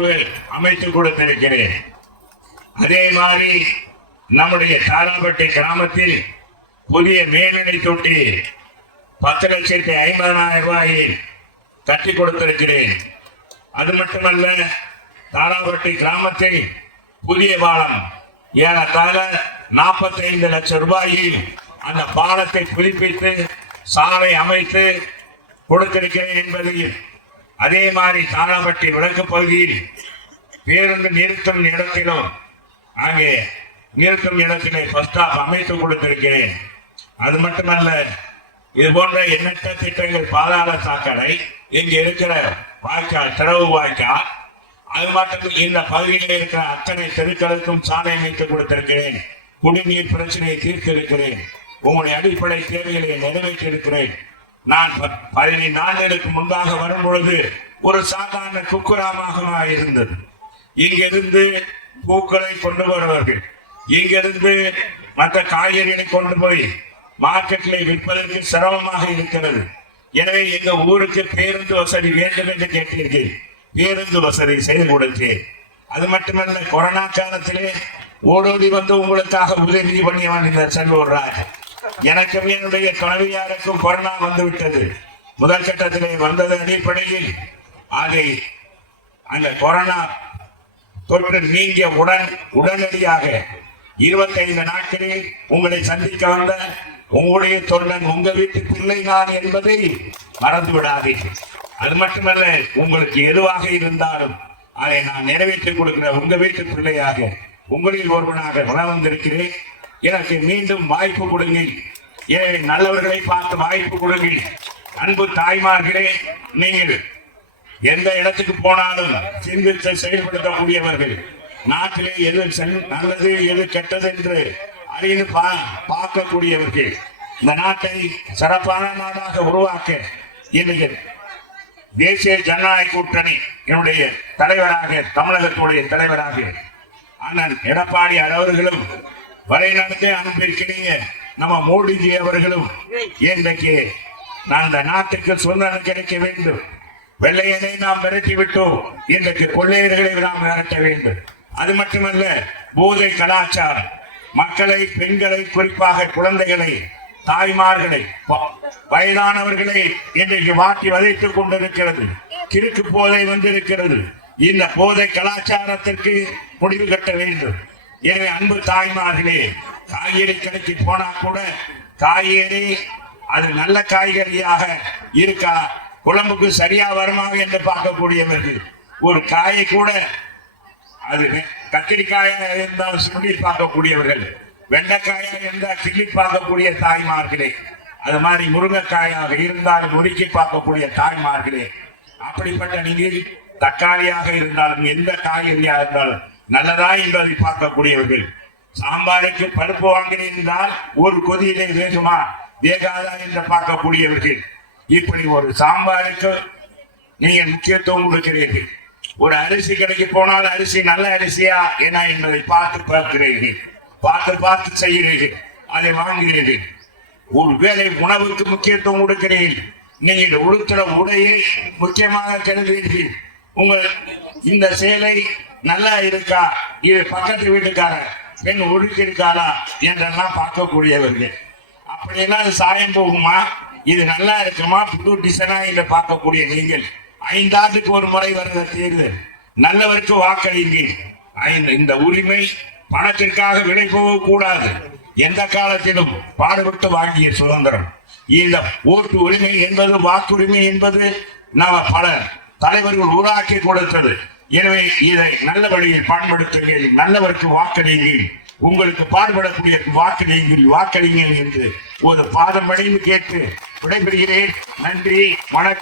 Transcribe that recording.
Borewell அமைத்து கொடுத்திருக்கிறேன். அதே மாதிரி நம்முடைய தாராபட்டி கிராமத்தில் புதிய மேல்நிலை தொட்டி 10,50,000 ரூபாயில் கட்டி கொடுத்திருக்கிறேன். அது மட்டுமல்ல, தாராபட்டி கிராமத்தில் புதிய பாலம் ஏறத்தாழ 45 லட்சம் ரூபாயில் அந்த பாலத்தை புதுப்பித்து சாலை அமைத்து கொடுத்திருக்கிறேன் என்பதையும், அதே மாதிரி தாராபட்டி விளக்கு பகுதியில் பேருந்து நிறுத்தும் இடத்திலும் அங்கே நிறுத்தும் இடத்திலே பஸ் ஸ்டாப் அமைத்து கொடுத்திருக்கிறேன். அது மட்டுமல்ல, இது போன்ற எண்ணற்ற திட்டங்கள், பாதாள சாக்கடை, இங்கு இருக்கிற வாய்க்கால், திறவு வாய்க்கால், அது மட்டும் இந்த பகுதியில் இருக்கிற அத்தனை தெருக்களுக்கும் சாலை அமைத்து கொடுத்திருக்கிறேன். குடிநீர் பிரச்சனையை தீர்த்திருக்கிறேன். உங்களுடைய அடிப்படை தேவைகளை நிறைவேற்றியிருக்கிறேன். நான் 15 ஆண்டுகளுக்கு முன்பாக வரும்பொழுது ஒரு சாதாரண குக்கிராமமாக இருந்தது. இங்கிருந்து பூக்களை கொண்டு வருவார்கள், இங்கிருந்து மற்ற காய்கறிகளை கொண்டு போய் மார்க்கெட்டில் விற்பதற்கு சிரமமாக இருக்கிறது. எனவே எங்க ஊருக்கு பேருந்து வசதி வேண்டும் என்று கேட்டீர்கள். பேருந்து வசதி செய்து கொடுத்தேன். அது மட்டுமல்ல, கொரோனா காலத்திலே ஓடோடி வந்து உங்களுக்காக உதவி பண்ணியவன் இந்த செல்வூர் ராஜ். எனக்கும் என்னுடைய துணைவியாருக்கும் கொரோனா வந்துவிட்டது. முதல் கட்டத்திலே வந்தது அடிப்படையில் அதை அந்த கொரோனா தொற்று நீங்கிய உடனடியாக 25 நாட்களில் உங்களை சந்திக்க வந்த உங்களுடைய தொண்டன் உங்க வீட்டு பிள்ளை நான் என்பதை மறந்து விடாதீர்கள். அது மட்டுமல்ல, உங்களுக்கு எதுவாக இருந்தாலும் அதை நான் நிறைவேற்றிக் கொடுக்கிற உங்க வீட்டு பிள்ளையாக, உங்களில் ஒருவனாக வந்திருக்கிறேன். எனக்கு மீண்டும் வாய்ப்பு கொடுங்கள். எனவே நல்லவர்களை பார்த்து வாய்ப்பு கொடுங்கள். அன்பு தாய்மார்களே, நீங்கள் எந்த இடத்துக்கு போனாலும் சிந்தித்து செயல்படுத்தக்கூடியவர்கள், நாட்டிலே எது நல்லது எது கெட்டது என்று அறிந்து பார்க்கக்கூடியவர்கள், இந்த நாட்டை சிறப்பான நாடாக உருவாக்க இன்னைக்கு தேசிய ஜனநாயக கூட்டணி என்னுடைய தலைவராக, தமிழகத்துடைய தலைவராக அண்ணன் எடப்பாடி அவர்களும் வரைநடத்தி அனுப்பியிருக்கிறீங்க. நம்ம மோடிஜி அவர்களும் இன்றைக்கு அந்த நாட்டுக்கு சுதந்திரம் கிடைக்க வேண்டும். வெள்ளையனை நாம் விரட்டி விட்டோம், இன்றைக்கு கொள்ளையர்களை நாம் விரட்ட வேண்டும். அது மட்டுமல்ல, போதை கலாச்சாரம் மக்களை, பெண்களை, குறிப்பாக குழந்தைகளை, தாய்மார்களை, வயதானவர்களை இன்றைக்கு வாட்டி வதைத்துக் கொண்டிருக்கிறது. கிறுக்கு போதை வந்திருக்கிறது. இந்த போதை கலாச்சாரத்திற்கு முடிவு கட்ட வேண்டும். எனவே அன்பு தாய்மார்களே, காய்கறி கடைக்கு போனா கூட காய்கறி அது நல்ல காய்கறியாக இருக்கா, குழம்புக்கு சரியா வருமா என்று பார்க்கக்கூடியவர்கள். ஒரு காயை கூட அது கத்திரிக்காயா இருந்தால் சுண்டி பார்க்கக்கூடியவர்கள், வெண்டைக்காயா இருந்தால் கிள்ளி பார்க்கக்கூடிய தாய்மார்களே, அது மாதிரி முருங்கைக்காயாக இருந்தால் நொறுக்கி பார்க்கக்கூடிய தாய்மார்களே, அப்படிப்பட்ட நீங்கள் தக்காளியாக இருந்தாலும் எந்த காய்கறியாக இருந்தாலும் நல்லதா என்பதை பார்க்கக்கூடியவர்கள், சாம்பாருக்கு பருப்பு வாங்கினால் ஒரு கொதியிலே வேகுமா வேகாதா என்று பார்க்கக்கூடியவர்கள், இப்படி ஒரு சாம்பாருக்கு நீங்கள் முக்கியத்துவம் கொடுக்கிறீர்கள். ஒரு அரிசி கடைக்கு போனால் அரிசி நல்ல அரிசியா என்ன என்பதை பார்க்கிறீர்கள், பார்த்து செய்கிறீர்கள், அதை வாங்குகிறீர்கள். ஒரு வேளை உணவுக்கு முக்கியத்துவம் கொடுக்கிறீர்கள். நீங்கள் உடுத்துற உடையை முக்கியமாக கருதுகிறீர்கள். உங்கள் இந்த சேலை நல்லா இருக்கா, இது பக்கத்து வீட்டுக்கார பெண் ஒழுக்கிருக்காளா என்றெல்லாம் பார்க்கக்கூடியவர்கள். அப்படியெல்லாம் அது சாயம் போகுமா, இது நல்லா இருக்குமா, புது டிசைனா என்று பார்க்கக்கூடிய நீங்கள் 5 ஆண்டுக்கு ஒரு முறை வருகிற தேர்தல், நல்லவருக்கு வாக்களிங்கள். இந்த உரிமை பணத்திற்காக விலை போகக்கூடாது. எந்த காலத்திலும் பாடுபட்டு வாங்கிய சுதந்திரம். இந்த ஓட்டு உரிமை என்பது, வாக்குரிமை என்பது நாம பல தலைவர்கள் உருவாக்கி கொடுத்தது. எனவே இதை நல்ல வழியில் பயன்படுத்துங்கள், நல்லவருக்கு வாக்களியுங்கள், உங்களுக்கு பாடுபடக்கூடிய வாக்களியுங்கள் என்று ஒரு பாதம் அடைந்து கேட்டு விடைபெறுகிறேன். நன்றி, வணக்கம்.